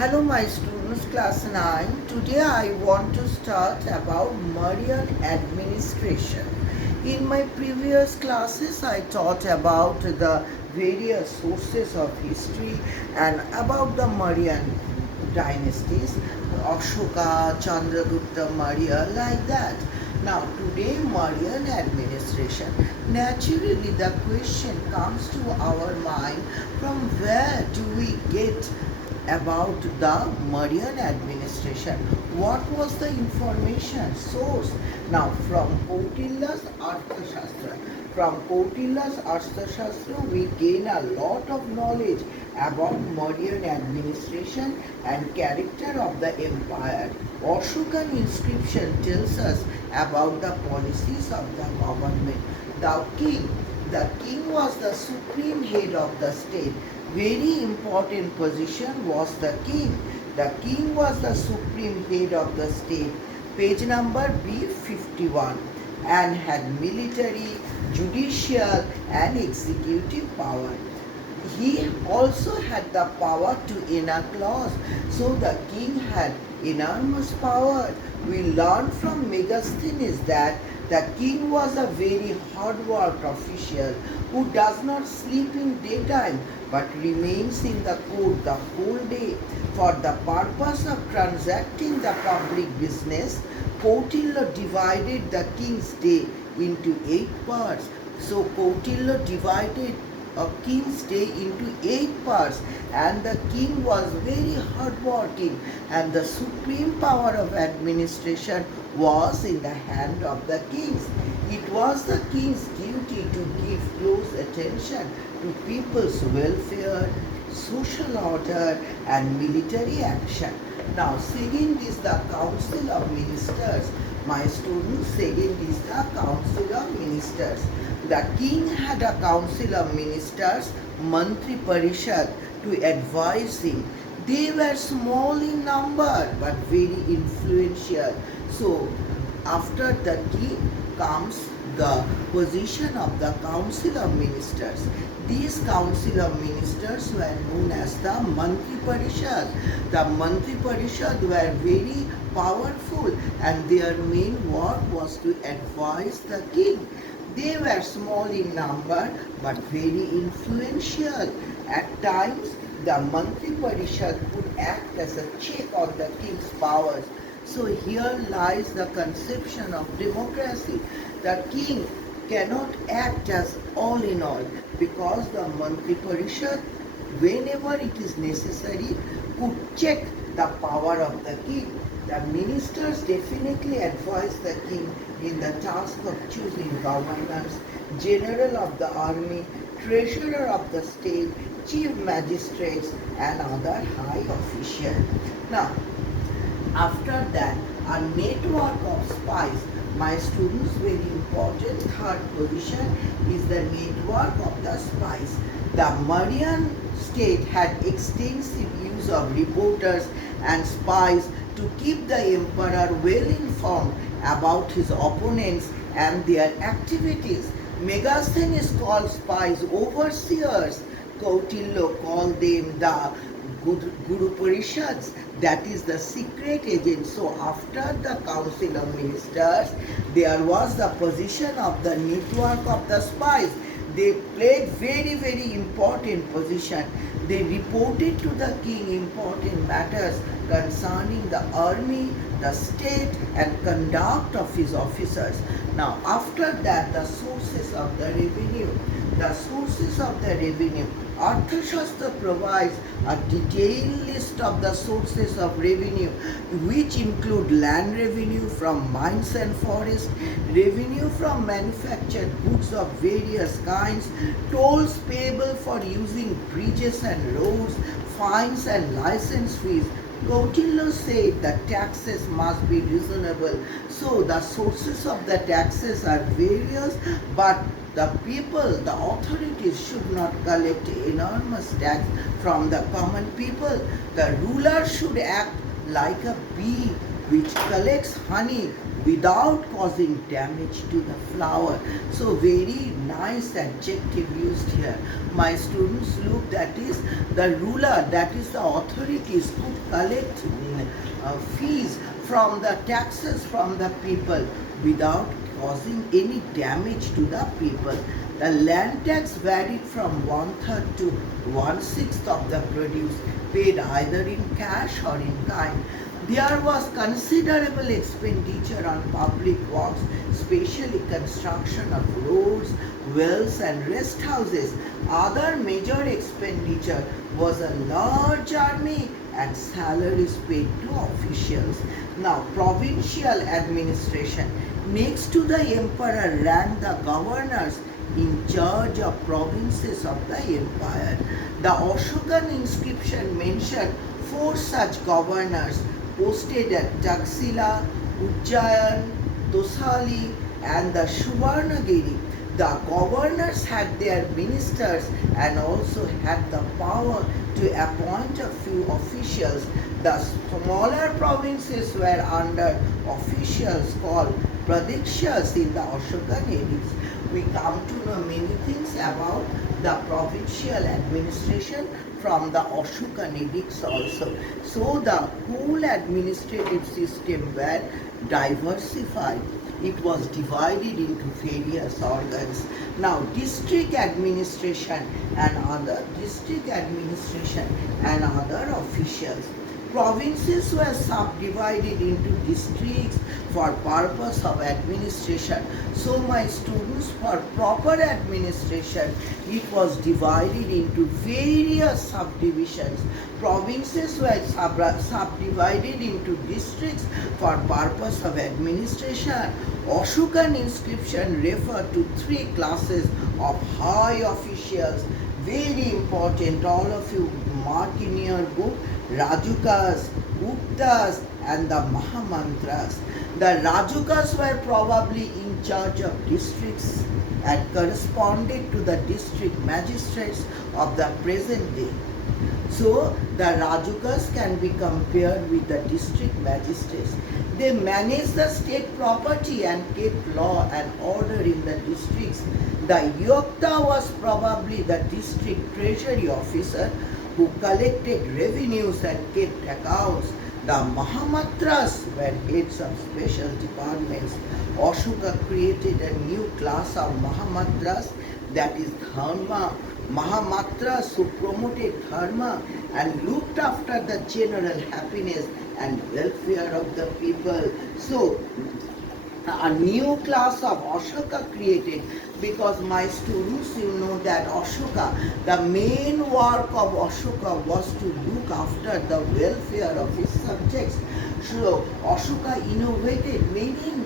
Hello my students, class 9. Today I want to start about Mauryan administration. In my previous classes I taught about the various sources of history and about the Mauryan dynasties, Ashoka, Chandragupta, Maurya, like that. Now today Mauryan administration. Naturally the question comes to our mind, from where do we get about the Mauryan administration? What was the information source? Now, from Kautilya's Arthashastra. From Kautilya's Arthashastra, we gain a lot of knowledge about Mauryan administration and character of the empire. Ashokan inscription tells us about the policies of the government. The king was the supreme head of the state. Very important position was the king. The king was the supreme head of the state. Page number B51, and had military, judicial and executive power. He also had the power to enact laws. So the king had enormous power. We learn from Megasthenes that the king was a very hard-worked official who does not sleep in daytime but remains in the court the whole day. For the purpose of transacting the public business, Kautilya divided the king's day into 8 parts. So Kautilya divided a king's day into 8 parts, and the king was very hardworking, and the supreme power of administration was in the hand of the kings. It was the king's duty to give close attention to people's welfare, social order and military action. Now second is the Council of Ministers. My students, second is the Council of Ministers. The king had a council of ministers, Mantri Parishad, to advise him. They were small in number but very influential. So after the king comes the position of the council of ministers. These council of ministers were known as the Mantri Parishad. The Mantri Parishad were very powerful, and their main work was to advise the king. They were small in number but very influential. At times, the Mantri Parishad could act as a check on the king's powers. So here lies the conception of democracy. The king cannot act as all in all, because the Mantri Parishad, whenever it is necessary, could check the power of the king. The ministers definitely advise the king in the task of choosing governors, general of the army, treasurer of the state, chief magistrates and other high officials. Now, after that, a network of spies. My students, very important third position is the network of the spies. The Mauryan state had extensive use of reporters and spies to keep the emperor well informed about his opponents and their activities. Megasthenes called spies overseers. Kautilya called them the Guru Parishads, that is the secret agent. So after the council of ministers, there was the position of the network of the spies. They played very important position. They reported to the king important matters concerning the army, the state and conduct of his officers. Now after that, the sources of the revenue. The sources of the revenue. Arthashastra provides a detailed list of the sources of revenue, which include land revenue from mines and forests, revenue from manufactured goods of various kinds, tolls payable for using bridges and roads, fines and license fees. Kautilya said that taxes must be reasonable. So the sources of the taxes are various, but the people, the authorities should not collect enormous tax from the common people. The ruler should act like a bee which collects honey without causing damage to the flower. So very nice adjective used here. My students, look, that is the ruler, that is the authorities could collect fees from the taxes from the people without causing any damage to the people. The land tax varied from 1/3 to 1/6 of the produce, paid either in cash or in kind. There was considerable expenditure on public works, especially construction of roads, wells and rest houses. Other major expenditure was a large army and salaries paid to officials. Now, provincial administration. Next to the emperor ranked the governors in charge of provinces of the empire. The Ashokan inscription mentioned 4 such governors posted at Taxila, Ujjayan, Tosali and the Suvarnagiri. The governors had their ministers and also had the power to appoint a few officials. The smaller provinces were under officials called Pradikshas in the Ashokan edicts. We come to know many things about the provincial administration from the Ashokan edicts also. So the whole administrative system were diversified. It was divided into various organs. Now, district administration and other officials. Provinces were subdivided into districts for purpose of administration. So my students, for proper administration, it was divided into various subdivisions. Provinces were subdivided into districts for purpose of administration. Ashokan inscription refer to 3 classes of high officials. Very important, all of you mark in your book. Rajukas, Guptas and the Mahamantras. The Rajukas were probably in charge of districts and corresponded to the district magistrates of the present day. So the Rajukas can be compared with the district magistrates. They managed the state property and kept law and order in the districts. The Yokta was probably the district treasury officer who collected revenues and kept accounts. The Mahamatras were heads of special departments. Ashoka created a new class of Mahamatras, that is Dharma. Mahamatras who promoted Dharma and looked after the general happiness and welfare of the people. So, a new class of Ashoka created, because my students, you know that Ashoka, the main work of Ashoka was to look after the welfare of his subjects. So Ashoka innovated many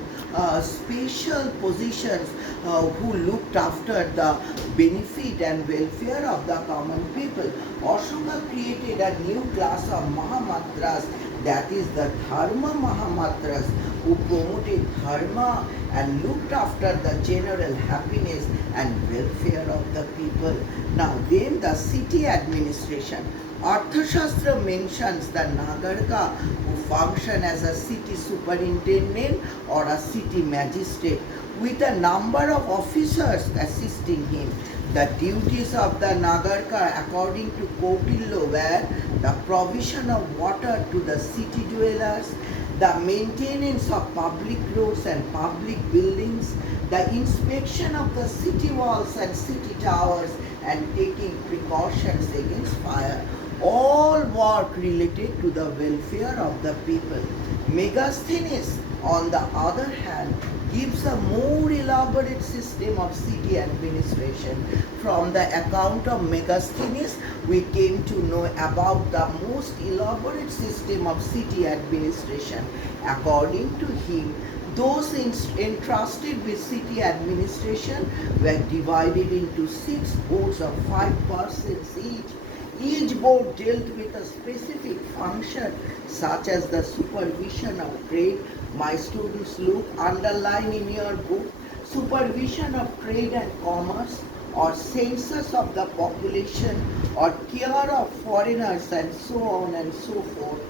special positions who looked after the benefit and welfare of the common people. Ashoka created a new class of Mahamatras, that is the Dharma Mahamatras, who promoted Dharma and looked after the general happiness and welfare of the people. Now then, the city administration. Arthashastra mentions the Nagarka, who function as a city superintendent or a city magistrate, with a number of officers assisting him. The duties of the Nagarka, according to Kautilya, were the provision of water to the city dwellers, the maintenance of public roads and public buildings, the inspection of the city walls and city towers, and taking precautions against fire. All work related to the welfare of the people. Megasthenes, on the other hand, gives a more elaborate system of city administration. From the account of Megasthenes, we came to know about the most elaborate system of city administration. According to him, those entrusted with city administration were divided into 6 boards of 5 persons each. Each board dealt with a specific function, such as the supervision of trade. My students, look, underline in your book, supervision of trade and commerce, or census of the population, or care of foreigners, and so on and so forth.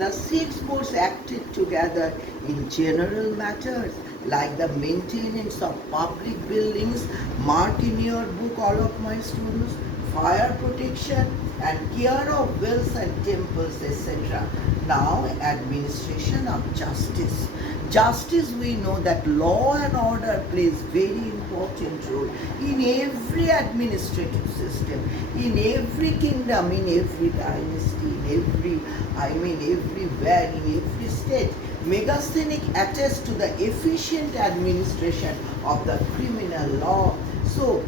The six boards acted together in general matters like the maintenance of public buildings, mark in your book all of my students, fire protection and care of wells and temples, etc. Now administration of justice. Justice, we know that law and order plays very important role in every administrative system, in every kingdom, in every dynasty, everywhere, in every state. Megasthenes attests to the efficient administration of the criminal law. So,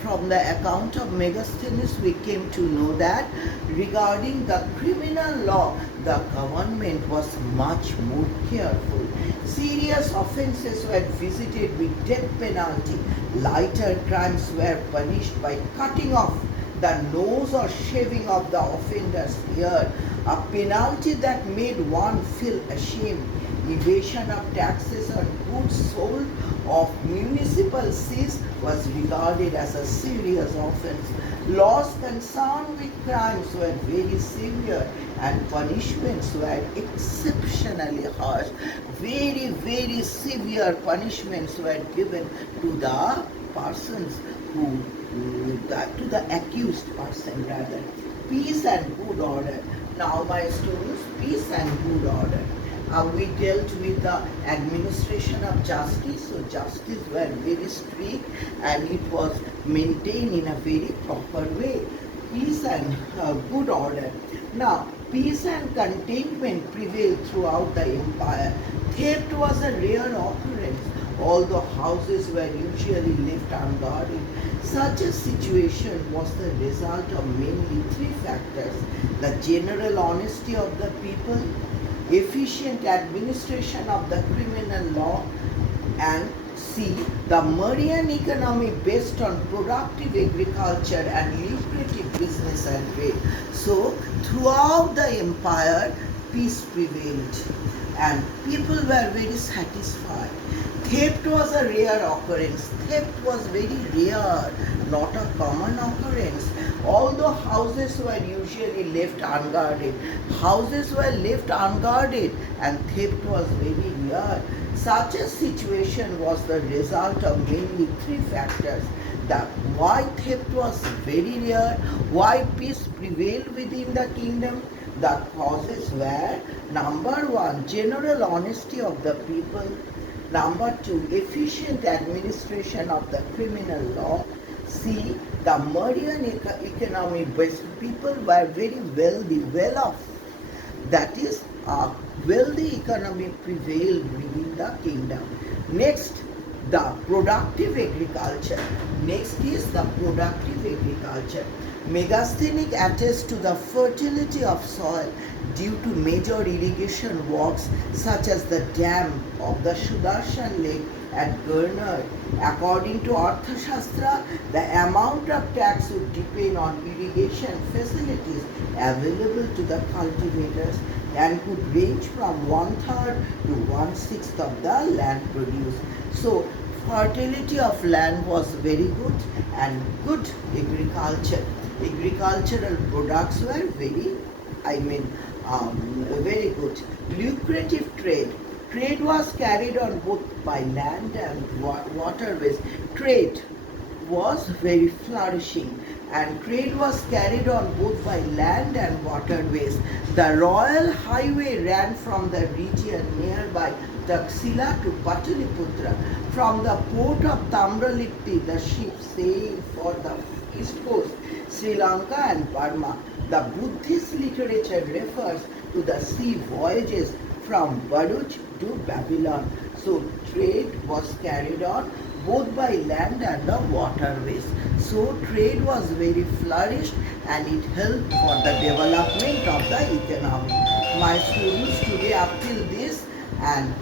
from the account of Megasthenes, we came to know that regarding the criminal law, the government was much more careful. Serious offences were visited with death penalty. Lighter crimes were punished by cutting off the nose or shaving of the offender's ear, a penalty that made one feel ashamed. Evasion of taxes on goods sold of municipal seats was regarded as a serious offence. Laws concerned with crimes were very severe and punishments were exceptionally harsh. Very, very severe punishments were given to the persons who, to the accused person rather. Peace and good order. Now my students, peace and good order. We dealt with the administration of justice. So justice were very strict and it was maintained in a very proper way. Peace and good order. Now, peace and contentment prevailed throughout the empire. Theft was a rare occurrence, although houses were usually left unguarded. Such a situation was the result of mainly three factors: the general honesty of the people, efficient administration of the criminal law, and C, the Marian economy based on productive agriculture and lucrative business and trade. So, throughout the empire, peace prevailed and people were very satisfied. Theft was a rare occurrence. Theft was very rare, not a common occurrence. Although houses were usually left unguarded, and theft was very rare. Such a situation was the result of mainly three factors: that why theft was very rare, why peace prevailed within the kingdom. The causes were: number one, general honesty of the people; number two, efficient administration of the criminal law; C, the Marian economy based people were very wealthy, well off. That is, a wealthy economy prevailed within the kingdom. Next, the productive agriculture. Next is the productive agriculture. Megasthenes attests to the fertility of soil due to major irrigation works such as the dam of the Sudarshan Lake at Gurnard. According to Arthashastra, the amount of tax would depend on irrigation facilities available to the cultivators and could range from 1/3 to 1/6 of the land produce. So, fertility of land was very good and good agriculture. Agricultural products were very, very good. Lucrative trade. Trade was carried on both by land and waterways. Trade was very flourishing and trade was carried on both by land and waterways. The royal highway ran from the region nearby Taxila to Pataliputra. From the port of Tamralipti, the ships sailed for the east coast, Sri Lanka and Burma. The Buddhist literature refers to the sea voyages from Bharuch to Babylon. So trade was carried on both by land and the waterways. So trade was very flourished and it helped for the development of the economy. My students, today up till this, and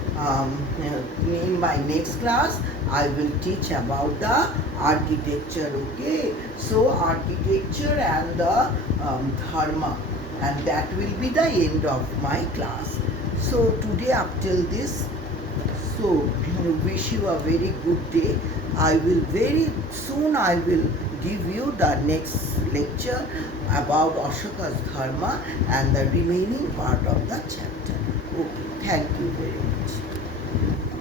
in my next class I will teach about the architecture. Okay, so architecture and the dharma, and that will be the end of my class. So today up till this, so wish you a very good day. I will very soon give you the next lecture about Ashoka's Dharma and the remaining part of the chapter. Okay, thank you very much.